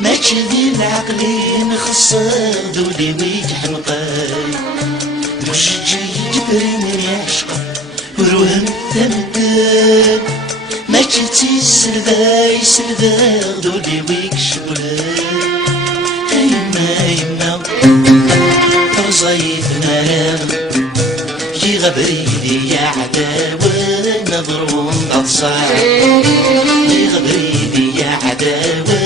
ماشي ذي العقلين خصر دولي ويك حمقاي مش جاي جبري من يعشق وروهم ثمتك ماشي تيسر ذا دولي ويك شبلاي يما رزايف نام جي غبريدي يا عداوة نظرون أتصاع جي غبريدي يا عداوة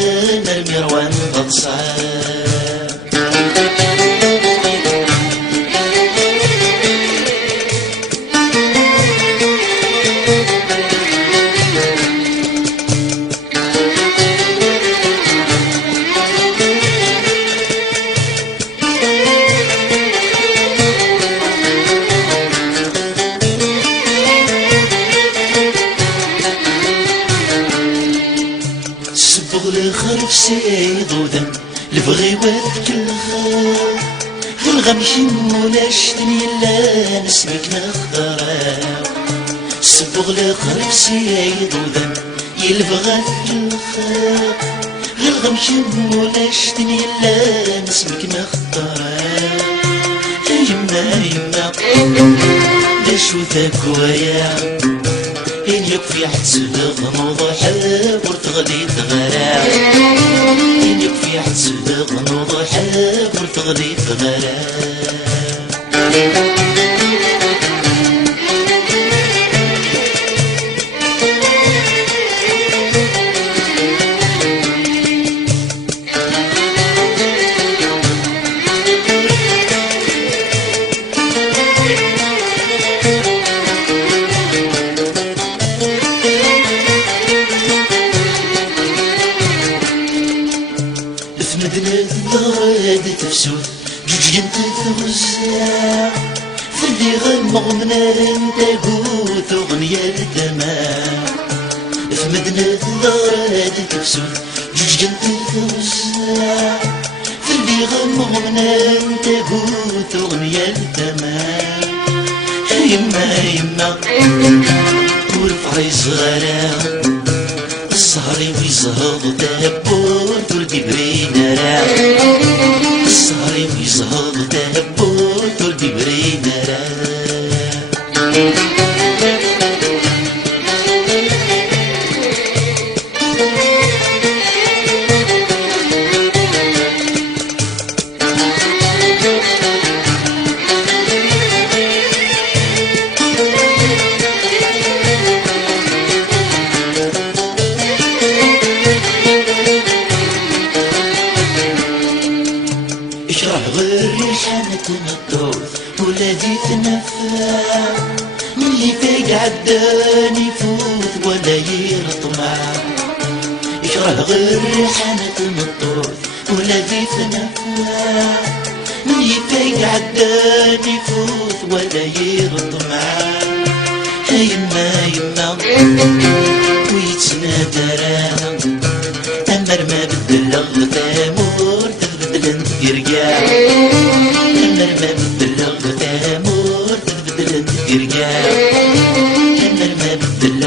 المروان أتصاع الخرف سيد ودم البغيوات كلها الغمشي مناشدني لا نسمك نخضرا سبغ الخرف سيد ودم يلبغات كلها الغمشي مناشدني لا نسمك نخضرا يما ليش وثاك ويا إن يكفي حتسبغ موضوحة ورتغلي تغرا إن يكفي حتسبغ موضوحة ورتغلي تغرا تفسود جوج جنت ثغزا في اللي غمغ من انت قوت اغنية الدماء في مدنة الدار تفسود جوج جنت ثغزا في اللي غمغ من انت قوت اغنية الدماء يما ورفعي صغارا السهري ويزهض دابور تردي برينا السهري ويزهض دابور تردي برينا اشرح غير ريحانة الطوث ولادي تنفى ملي فاق عداني يفوت ولا يرطمع اشرح غير ريحانة الطوث ولادي تنفى ملي فاق عداني يفوت ولا يرطمع يما ويتنادى أمر ما بدل الغتامور تبدل يرجع أمر ما بدل الغتامور تبدل يرجع أمر ما بدل